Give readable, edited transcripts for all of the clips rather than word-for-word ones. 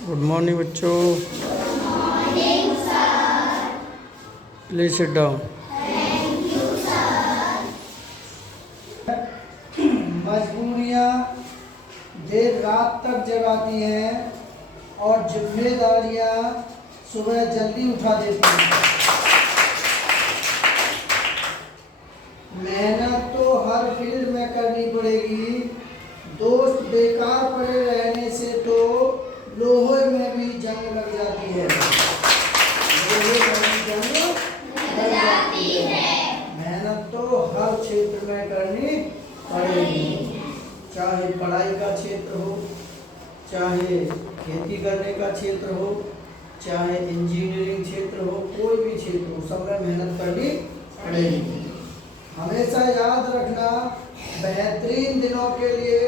Good morning बच्चों। Please sit down. मजबूरियाँ देर रात तक जगाती हैं और जिम्मेदारियाँ सुबह जल्दी उठा देती हैं। मेहनत तो हर फील्ड में करनी पड़ेगी। दोस्त बेकार पड़े रहने से तो लोहे में भी जंग लग जाती है। लोहे में भी जंग लग जाती है। मेहनत तो हर क्षेत्र में करनी पड़ेगी, चाहे पढ़ाई का क्षेत्र हो, चाहे खेती करने का क्षेत्र हो, चाहे इंजीनियरिंग क्षेत्र हो, कोई भी क्षेत्र हो, सब में मेहनत करनी पड़ेगी। हमेशा याद रखना, बेहतरीन दिनों के लिए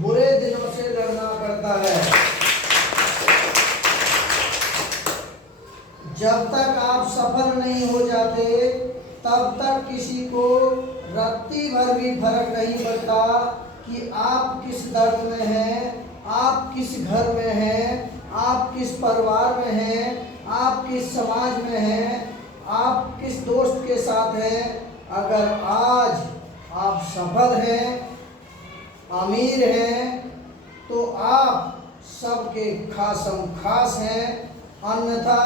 बुरे दिनों से लड़ना पड़ता है। जब तक आप सफल नहीं हो जाते तब तक किसी को रत्ती भर भी फर्क नहीं पड़ता कि आप किस दर्द में हैं, आप किस घर में हैं, आप किस परिवार में हैं, आप किस समाज में हैं, आप किस दोस्त के साथ हैं। अगर आज आप सफल हैं, अमीर हैं, तो आप सबके खासम खास हैं, अन्यथा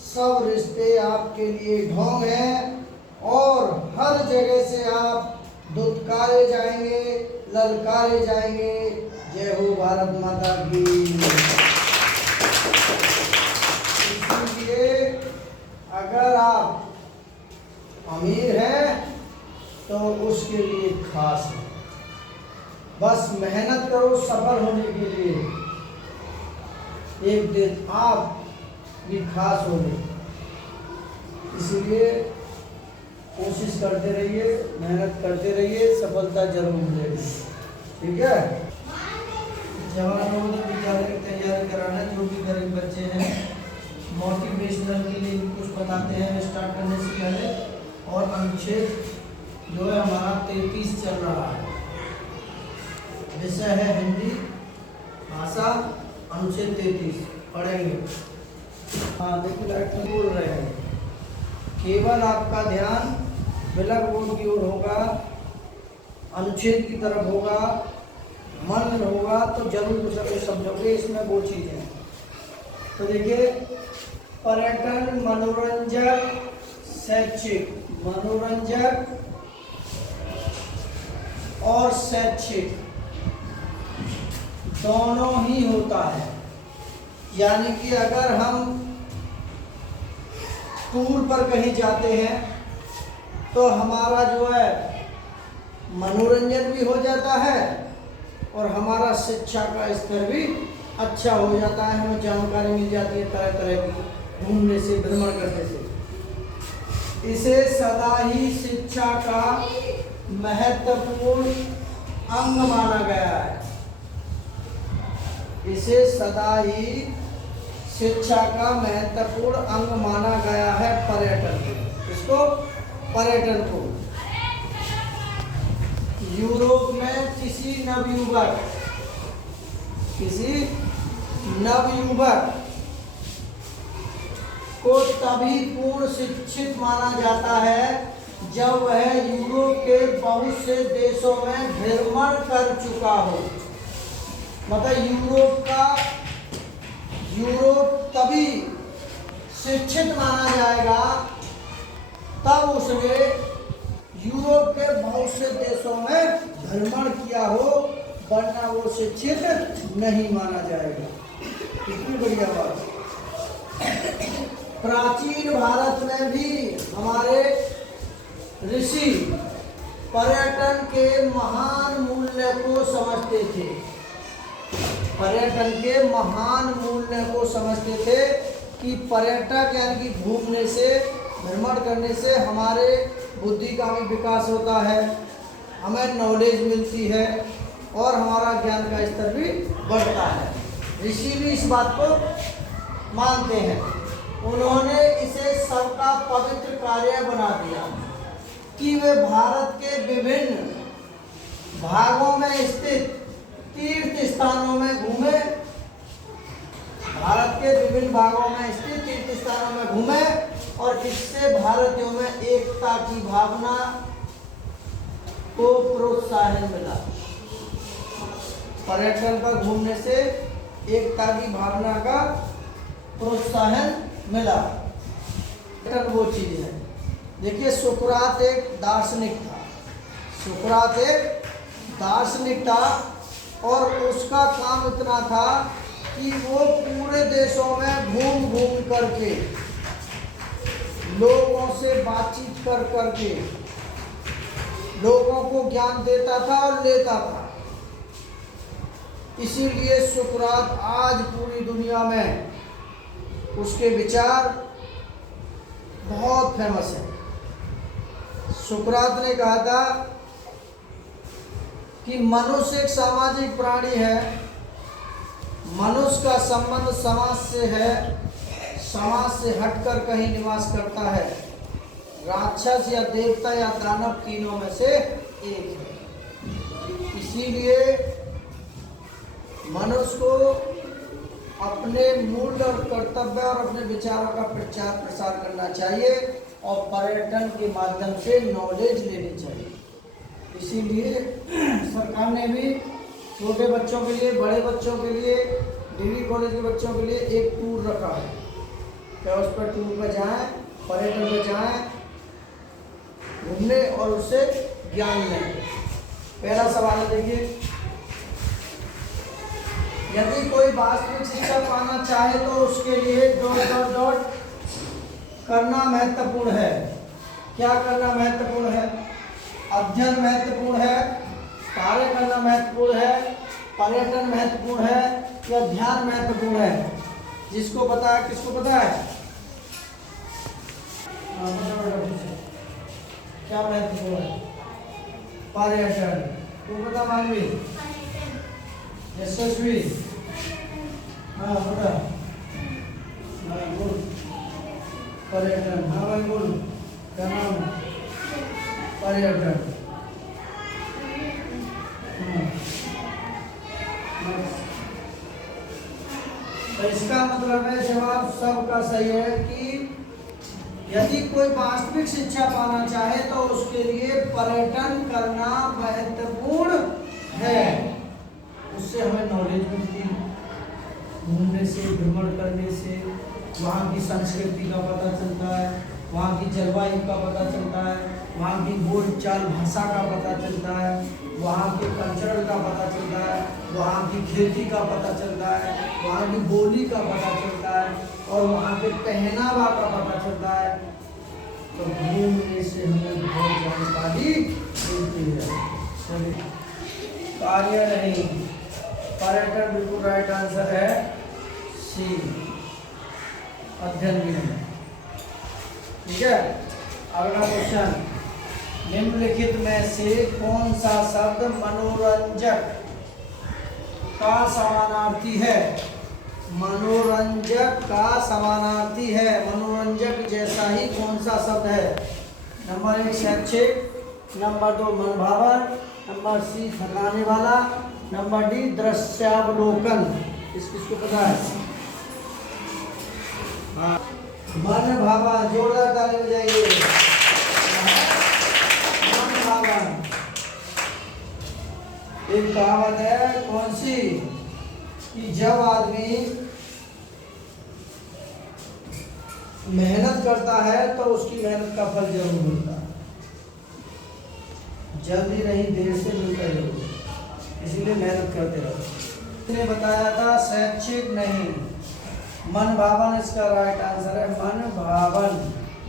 सब रिश्ते आपके लिए ढोंग हैं और हर जगह से आप धुतकारे जाएंगे, ललकारे जाएंगे। जय हो भारत माता की। इसलिए अगर आप अमीर हैं तो उसके लिए खास है। बस मेहनत करो सफल होने के लिए, एक दिन आप भी खास होंगे। इसलिए कोशिश करते रहिए, मेहनत करते रहिए, सफलता जरूर मिलेगी। ठीक है। जवान विद्यालय की तैयारी कराना, जो भी गरीब बच्चे हैं, मोटिवेशनल के लिए भी कुछ बताते हैं स्टार्ट करने से पहले। और अनुच्छेद जो है हमारा 33 चल रहा है, विषय है हिंदी भाषा, अनुच्छेद 33 पढ़ेंगे। हाँ देखिए, लाइट बोल रहे हैं। केवल आपका ध्यान ब्लैक बोर्ड की ओर होगा, अनुच्छेद की तरफ होगा, मन होगा तो जरूर कुछ अगर समझोगे इसमें वो चीज़ें। तो देखिए, पर्यटन, मनोरंजक, शैक्षिक, मनोरंजक और शैक्षिक दोनों ही होता है। यानी कि अगर हम टूर पर कहीं जाते हैं तो हमारा जो है मनोरंजन भी हो जाता है और हमारा शिक्षा का स्तर भी अच्छा हो जाता है। हमें जानकारी मिल जाती है तरह तरह की, घूमने से, भ्रमण करने से। इसे सदा ही शिक्षा का महत्वपूर्ण अंग माना गया है। इसे सदा ही शिक्षा का महत्वपूर्ण अंग माना गया है पर्यटन को। इसको पर्यटन को यूरोप में किसी नवयुवक को तभी पूर्ण शिक्षित माना जाता है जब वह यूरोप के बहुत से देशों में भ्रमण कर चुका हो। मतलब यूरोप तभी शिक्षित माना जाएगा तब उसने यूरोप के बहुत से देशों में भ्रमण किया हो, वरना वो शिक्षित नहीं माना जाएगा। कितनी बढ़िया बात। प्राचीन भारत में भी हमारे ऋषि पर्यटन के महान मूल्य को समझते थे। पर्यटन के महान मूल्य को समझते थे कि पर्यटक यानी कि घूमने से, भ्रमण करने से हमारे बुद्धि का भी विकास होता है, हमें नॉलेज मिलती है और हमारा ज्ञान का स्तर भी बढ़ता है। ऋषि भी इस बात को मानते हैं। उन्होंने इसे सबका पवित्र कार्य बना दिया कि वे भारत के विभिन्न भागों में स्थित तीर्थ स्थानों में घूमे, भारत के विभिन्न भागों में स्थित तीर्थ स्थानों में घूमे और इससे भारतीयों में एकता की भावना को प्रोत्साहन मिला। पर्यटन पर घूमने से एकता की भावना का प्रोत्साहन मिला। पर्यटन वो चीज है। देखिए सुकरात एक दार्शनिक था। सुकरात एक दार्शनिक था और उसका काम इतना था कि वो पूरे देशों में घूम घूम करके लोगों से बातचीत कर करके लोगों को ज्ञान देता था और लेता था। इसीलिए सुकरात आज पूरी दुनिया में उसके विचार बहुत फेमस है। सुकरात ने कहा था कि मनुष्य एक सामाजिक प्राणी है। मनुष्य का संबंध समाज से है, समाज से हटकर कहीं निवास करता है। राक्षस या देवता या दानव तीनों में से एक है। इसीलिए मनुष्य को अपने मूल और कर्तव्य और अपने विचारों का प्रचार प्रसार करना चाहिए और पर्यटन के माध्यम से नॉलेज लेनी चाहिए। इसीलिए सरकार ने भी छोटे बच्चों के लिए, बड़े बच्चों के लिए, डिग्री कॉलेज के बच्चों के लिए एक टूर रखा है। क्या उस पर टूर पर जाएं, पर्यटन पर जाएं, घूमने और उससे ज्ञान लें। पहला सवाल देखिए, यदि कोई वास्तविक शिक्षा पाना चाहे तो उसके लिए डॉट करना महत्वपूर्ण है। क्या करना महत्वपूर्ण है? अध्ययन महत्वपूर्ण है, कार्य करना महत्वपूर्ण है, पर्यटन महत्वपूर्ण है या ध्यान महत्वपूर्ण है? जिसको पता है, किसको पता है? क्या महत्वपूर्ण है? पर्यटन। तू बता मानवी। यशस्वी। हाँ बता। हाँ बोल। पर्यटन। हाँ भाई बोल। क्या नाम है? पर्यटन। तो इसका मतलब है, जवाब सबका सही है कि यदि कोई वास्तविक शिक्षा पाना चाहे तो उसके लिए पर्यटन करना महत्वपूर्ण है। उससे हमें नॉलेज मिलती है। घूमने से, भ्रमण करने से वहाँ की संस्कृति का पता चलता है, वहाँ की जलवायु का पता चलता है, वहाँ की बोलचाल भाषा का पता चलता है, वहाँ के कल्चर का पता चलता है, वहाँ की खेती का पता चलता है, वहाँ की बोली का पता चलता है और वहाँ के पहनावा का पता चलता है। तो घूमने से हमें बहुत जानकारी मिलती है। कार्य नहीं, पर्यटन बिल्कुल राइट आंसर है सी। अध्ययन भी नहीं। ठीक है, अगला क्वेश्चन, निम्नलिखित में से कौन सा शब्द मनोरंजक का समानार्थी है? मनोरंजक का समानार्थी है। मनोरंजक जैसा ही कौन सा शब्द है? नंबर 1 शैक्षिक, नंबर 2 मनभावन, नंबर सी थकाने वाला, नंबर डी दृश्यावलोकन। किसको पता है? हाँ, मन भावन। जोरदार ताली बजाइए। मन भावन एक कहावत है, कौन सी? कि जब आदमी मेहनत करता है तो उसकी मेहनत का फल जरूर मिलता है। जल्दी नहीं, देर से मिलता है जरूर। इसीलिए मेहनत करते रहो। इसने बताया था शैक्षिक नहीं, मन भावन इसका राइट आंसर है। मन भावन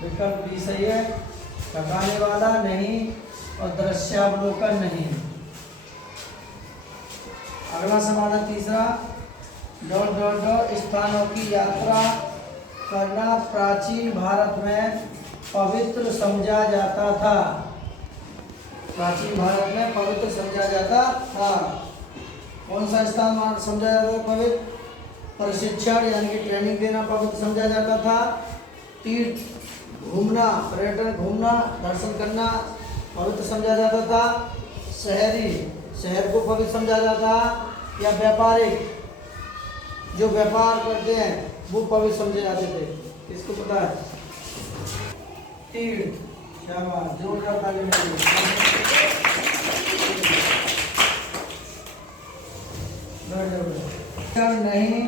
विकल्प भी सही है। थकाने वाला नहीं और दृश्यावलोकन नहीं। अगला सवाल है तीसरा, स्थानों की यात्रा करना प्राचीन भारत में पवित्र समझा जाता था। प्राचीन भारत में पवित्र समझा जाता था। कौन सा स्थान समझा जाता था पवित्र? प्रशिक्षण यानी कि ट्रेनिंग देना पवित्र समझा जाता था। तीर्थ घूमना, पर्यटन घूमना, दर्शन करना पवित्र समझा जाता था। शहर को पवित्र समझा जाता था या व्यापारिक जो व्यापार करते हैं वो पवित्र समझे जाते थे। किसको पता है? तीर। शाबाश, जोरदार ताली बजाइए। नहीं,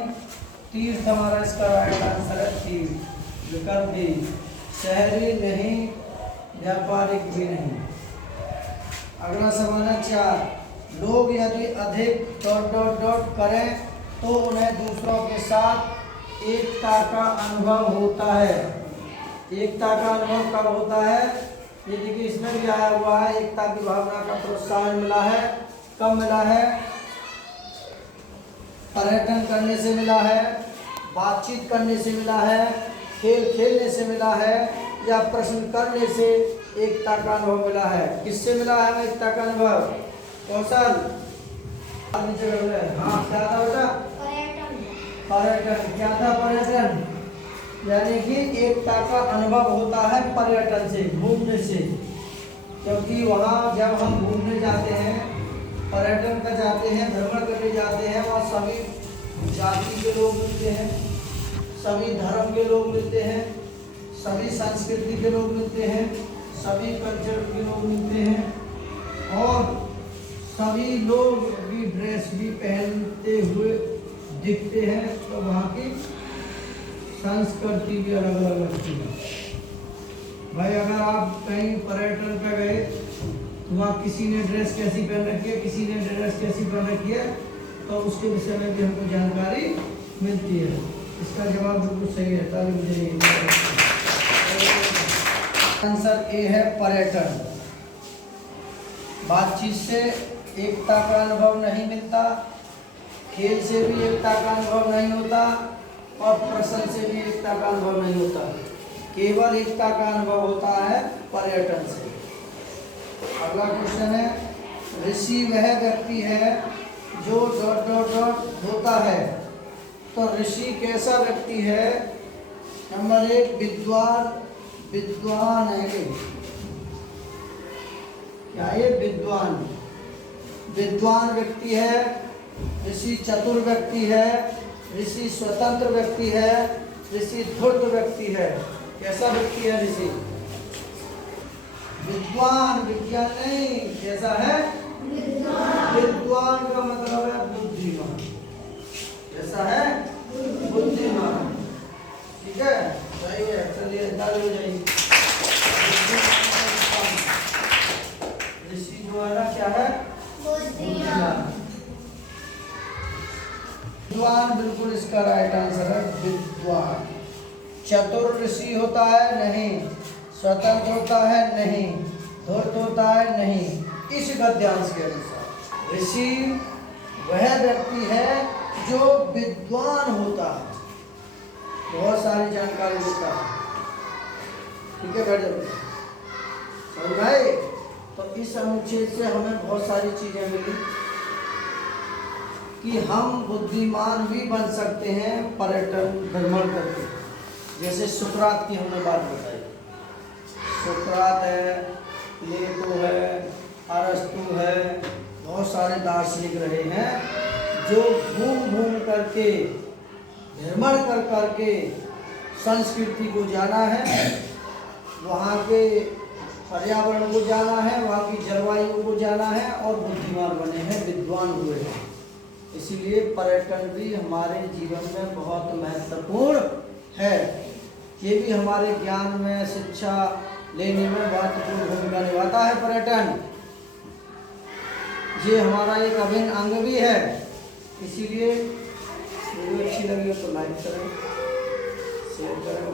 तीर्थ हमारा इसका राइट आंसर है तीर्थ। विकल्प बी, शहरी नहीं, व्यापारिक भी नहीं। अगला सवाल है 4, लोग यदि अधिक डॉट डॉट डॉट करें तो उन्हें दूसरों के साथ एकता का अनुभव होता है। एकता का अनुभव कब होता है? ये देखिए इसमें भी आया हुआ है, एकता की भावना का प्रोत्साहन मिला है। कब मिला है? पर्यटन करने से मिला है, बातचीत करने से मिला है, खेल खेलने से मिला है, या प्रश्न करने से एकता का अनुभव मिला है। किससे मिला है एकता का अनुभव? कौशल नीचे कर ले। हाँ, क्या था बेटा? पर्यटन। क्या था पर्यटन? यानी कि एकता का अनुभव होता है पर्यटन से, घूमने से। क्योंकि वहाँ जब हम घूमने जाते हैं, पर्यटन कर जाते हैं, भ्रमण करने जाते हैं, वहाँ सभी जाति के लोग मिलते हैं, सभी धर्म के लोग मिलते हैं, सभी संस्कृति के लोग मिलते हैं, सभी कल्चर के लोग मिलते हैं, और सभी लोग भी ड्रेस भी पहनते हुए दिखते हैं। तो वहाँ की संस्कृति भी अलग अलग लगती है। भाई अगर आप कहीं पर्यटन पे गए, वहाँ किसी ने ड्रेस कैसी पहन रखी है, किसी ने ड्रेस कैसी पहन रखी है, तो उसके विषय में भी हमको जानकारी मिलती है। इसका जवाब बिल्कुल सही है। ताली बजाइए। आंसर ए है पर्यटन। बातचीत से एकता का अनुभव नहीं मिलता, खेल से भी एकता का अनुभव नहीं होता, और प्रश्न से भी एकता का अनुभव नहीं होता। केवल एकता का अनुभव होता है पर्यटन से। अगला क्वेश्चन है, ऋषि वह व्यक्ति है जो डॉट डॉट डॉट होता है। तो ऋषि कैसा व्यक्ति है? नंबर 1, विद्वान। विद्वान है क्या ये? विद्वान। विद्वान व्यक्ति है। ऋषि चतुर व्यक्ति है। ऋषि स्वतंत्र व्यक्ति है। ऋषि धूर्त व्यक्ति है। कैसा व्यक्ति है ऋषि? विद्वान, विज्ञान नहीं। कैसा है? विद्वान का मतलब है बुद्धिमान। कैसा है? बुद्धिमान। ठीक है, सही है। चलिए ताली बजाइए। ऋषि जो है ना, क्या है? बुद्धिमान। विद्वान बिल्कुल इसका राइट आंसर है विद्वान। चतुर ऋषि होता है? नहीं। स्वतंत्र होता है? नहीं। धूर्त होता है? नहीं। इस गद्यांश के अनुसार ऋषि वह व्यक्ति है जो विद्वान होता है, बहुत सारी जानकारी देता है। ठीक है, बैठ जाओ। समझ भाई? तो इस अनुच्छेद से हमें बहुत सारी चीजें मिली कि हम बुद्धिमान भी बन सकते हैं पर्यटन भ्रमण करके। जैसे सुकरात की हमने बात बताई। सुकरात है, प्लेटो है, अरस्तु है, बहुत सारे दार्शनिक रहे हैं जो घूम घूम करके, भ्रमण कर करके संस्कृति को जाना है, वहाँ के पर्यावरण को जाना है, वहाँ की जलवायु को जाना है, और बुद्धिमान बने हैं, विद्वान हुए हैं। इसीलिए पर्यटन भी हमारे जीवन में बहुत महत्वपूर्ण है। ये भी हमारे ज्ञान में, शिक्षा लेने में महत्वपूर्ण भूमिका निभाता है पर्यटन। ये हमारा एक अभिन्न अंग भी है। इसीलिए वीडियो अच्छी लगी हो तो लाइक करें, शेयर करें।